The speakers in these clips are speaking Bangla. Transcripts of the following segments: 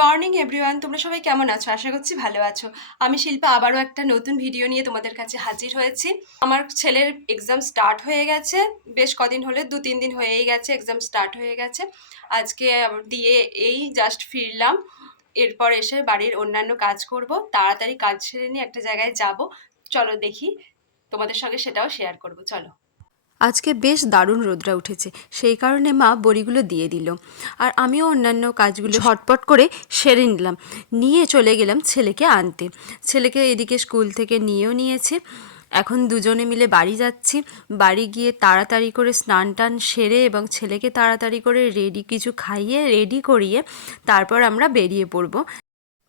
মর্নিং এভরিওয়ান, তোমরা সবাই কেমন আছো? আশা করছি ভালো আছো। আমি শিল্পা আবারও একটা নতুন ভিডিও নিয়ে তোমাদের কাছে হাজির হয়েছি। আমার ছেলের এক্সাম স্টার্ট হয়ে গেছে, বেশ কদিন হলে 2-3 দিন হয়েই গেছে এক্সাম স্টার্ট হয়ে গেছে। আজকে দিয়ে এই জাস্ট ফিরলাম। এরপর এসে বাড়ির অন্যান্য কাজ করব, তাড়াতাড়ি কাজ সেরে নিয়ে একটা জায়গায় যাব। চলো দেখি, তোমাদের সঙ্গে সেটাও শেয়ার করব। চলো। আজকে বেশ দারুণ রোদরা উঠেছে, সেই কারণে মা বড়িগুলো দিয়ে দিল। আর আমিও অন্যান্য কাজগুলো ঝটপট করে সেরে নিলাম, নিয়ে চলে গেলাম ছেলেকে আনতে। ছেলেকে এদিকে স্কুল থেকে নিয়েও নিয়েছে। এখন দুজনে মিলে বাড়ি যাচ্ছি। বাড়ি গিয়ে তাড়াতাড়ি করে স্নান টান সেরে এবং ছেলেকে তাড়াতাড়ি করে কিছু খাইয়ে রেডি করিয়ে তারপর আমরা বেরিয়ে পড়ব।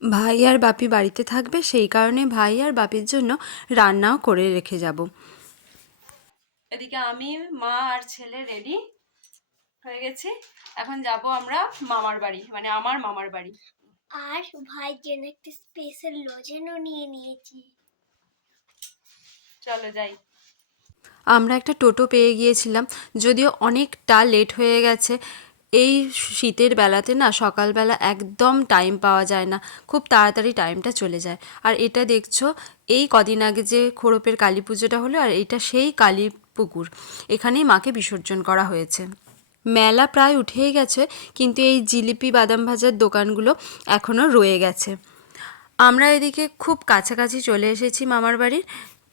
ভাই আর বাপি বাড়িতে থাকবে, সেই কারণে ভাই আর বাপির জন্য রান্নাও করে রেখে যাব। এদিকে আমি, মা আর ছেলে রেডি হয়ে গেছি। এখন যাব আমরা মামার বাড়ি, মানে আমার মামার বাড়ি। আর ভাইয়ের জন্য একটা স্পেশাল লজেনও নিয়ে নিয়েছি। চলো যাই। আমরা একটা টোটো পেয়ে গিয়েছিলাম, যদিও অনেকটা লেট হয়ে গেছে। এই শীতের বেলাতে না সকালবেলা একদম টাইম পাওয়া যায় না, খুব তাড়াতাড়ি টাইমটা চলে যায়। আর এটা দেখছো, এই কদিন আগে যে খোড়পের কালী পুজোটা হলো, আর এটা সেই কালী পুকুর, এখানেই মাকে বিসর্জন করা হয়েছে। মেলা প্রায় উঠেই গেছে, কিন্তু এই জিলিপি বাদাম ভাজার দোকানগুলো এখনও রয়ে গেছে। আমরা এদিকে খুব কাছাকাছি চলে এসেছি মামার বাড়ির।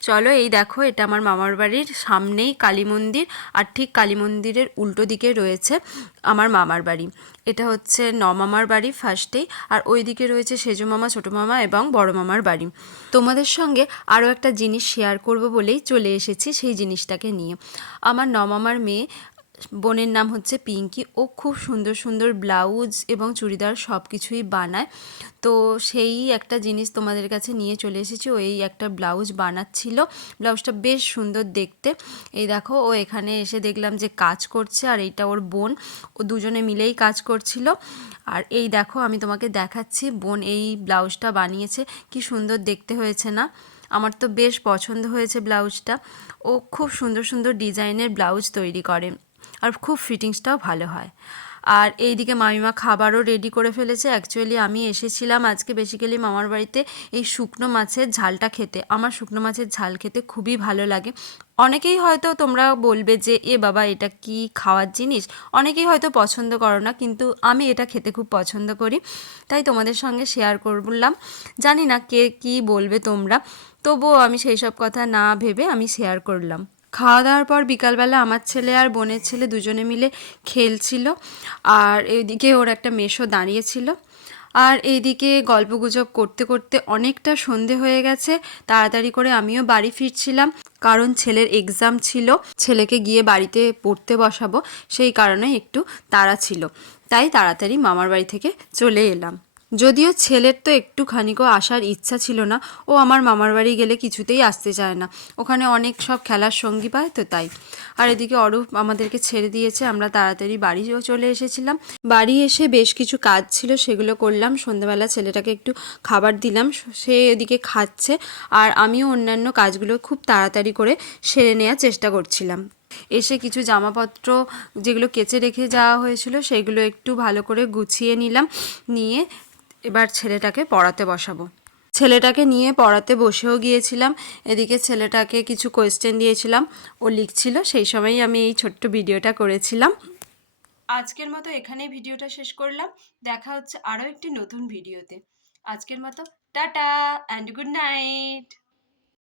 চলো, এই দেখো, এটা আমার মামার বাড়ির সামনেই কালী মন্দির, আর ঠিক কালী মন্দিরের উল্টো দিকে রয়েছে আমার মামার বাড়ি। এটা হচ্ছে নমামার বাড়ি ফার্স্টেই, আর ওই দিকে রয়েছে সেজো মামা, ছোটো মামা এবং বড় মামার বাড়ি। তোমাদের সঙ্গে আরও একটা জিনিস শেয়ার করব বলেই চলে এসেছি সেই জিনিসটাকে নিয়ে। আমার নমামার মেয়ে, বোনের নাম হচ্ছে পিঙ্কি, ও খুব সুন্দর সুন্দর ব্লাউজ এবং চুড়িদার সব কিছুই বানায়। তো সেই একটা জিনিস তোমাদের কাছে নিয়ে চলে এসেছি। ও এই একটা ব্লাউজ বানাচ্ছিল, ব্লাউজটা বেশ সুন্দর দেখতে। এই দেখো, ও এখানে এসে দেখলাম যে কাজ করছে, আর এইটা ওর বোন, ও দুজনে মিলেই কাজ করছিল। আর এই দেখো, আমি তোমাকে দেখাচ্ছি, বোন এই ব্লাউজটা বানিয়েছে, কি সুন্দর দেখতে হয়েছে না? আমার তো বেশ পছন্দ হয়েছে ব্লাউজটা। ও খুব সুন্দর সুন্দর ডিজাইনের ব্লাউজ তৈরি করে, আর খুব ফিটিংসটাও ভালো হয়। আর এইদিকে মামিমা খাবারও রেডি করে ফেলেছে। অ্যাকচুয়ালি আমি এসেছিলাম আজকে বেসিক্যালি মামার বাড়িতে এই শুকনো মাছের ঝালটা খেতে। আমার শুকনো মাছের ঝাল খেতে খুবই ভালো লাগে। অনেকেই হয়তো তোমরা বলবে যে এ বাবা, এটা কি খাওয়ার জিনিস? অনেকেই হয়তো পছন্দ করো না, কিন্তু আমি এটা খেতে খুব পছন্দ করি, তাই তোমাদের সঙ্গে শেয়ার করলাম। জানি না কে কী বলবে তোমরা, তবুও আমি সেই সব কথা না ভেবে আমি শেয়ার করলাম। খাওয়া দাওয়ার পর বিকালবেলা আমার ছেলে আর বোনের ছেলে দুজনে মিলে খেলছিল, আর এইদিকে ওর একটা মেসো দাঁড়িয়েছিল। আর এইদিকে গল্পগুজব করতে করতে অনেকটা সন্ধে হয়ে গেছে। তাড়াতাড়ি করে আমিও বাড়ি ফিরছিলাম, কারণ ছেলের এক্সাম ছিল, ছেলেকে গিয়ে বাড়িতে পড়তে বসাবো, সেই কারণে একটু তাড়া ছিল, তাই তাড়াতাড়ি মামার বাড়ি থেকে চলে এলাম। যদিও ছেলের তো একটুখানিকও আসার ইচ্ছা ছিল না, ও আমার মামার বাড়ি গেলে কিছুতেই আসতে চায় না, ওখানে অনেক সব খেলার সঙ্গী পায় তো তাই। আর এদিকে অরূপ আমাদেরকে ছেড়ে দিয়েছে, আমরা তাড়াতাড়ি বাড়িও চলে এসেছিলাম। বাড়ি এসে বেশ কিছু কাজ ছিল, সেগুলো করলাম। সন্ধ্যাবেলা ছেলেটাকে একটু খাবার দিলাম, সে এদিকে খাচ্ছে, আর আমিও অন্যান্য কাজগুলো খুব তাড়াতাড়ি করে সেরে নেওয়ার চেষ্টা করছিলাম। এসে কিছু জামাপত্র যেগুলো কেচে রেখে যাওয়া হয়েছিল সেগুলো একটু ভালো করে গুছিয়ে নিলাম, নিয়ে এবার ছেলেটাকে পড়াতে বসাবো। ছেলেটাকে নিয়ে পড়াতে বসেও গিয়েছিলাম। এদিকে ছেলেটাকে কিছু কোয়েশ্চেন দিয়েছিলাম, ও লিখছিল, সেই সময়ই আমি এই ছোট্ট ভিডিওটা করেছিলাম। আজকের মতো এখানেই ভিডিওটা শেষ করলাম। দেখা হচ্ছে আরও একটি নতুন ভিডিওতে। আজকের মতো টাটা অ্যান্ড গুড নাইট।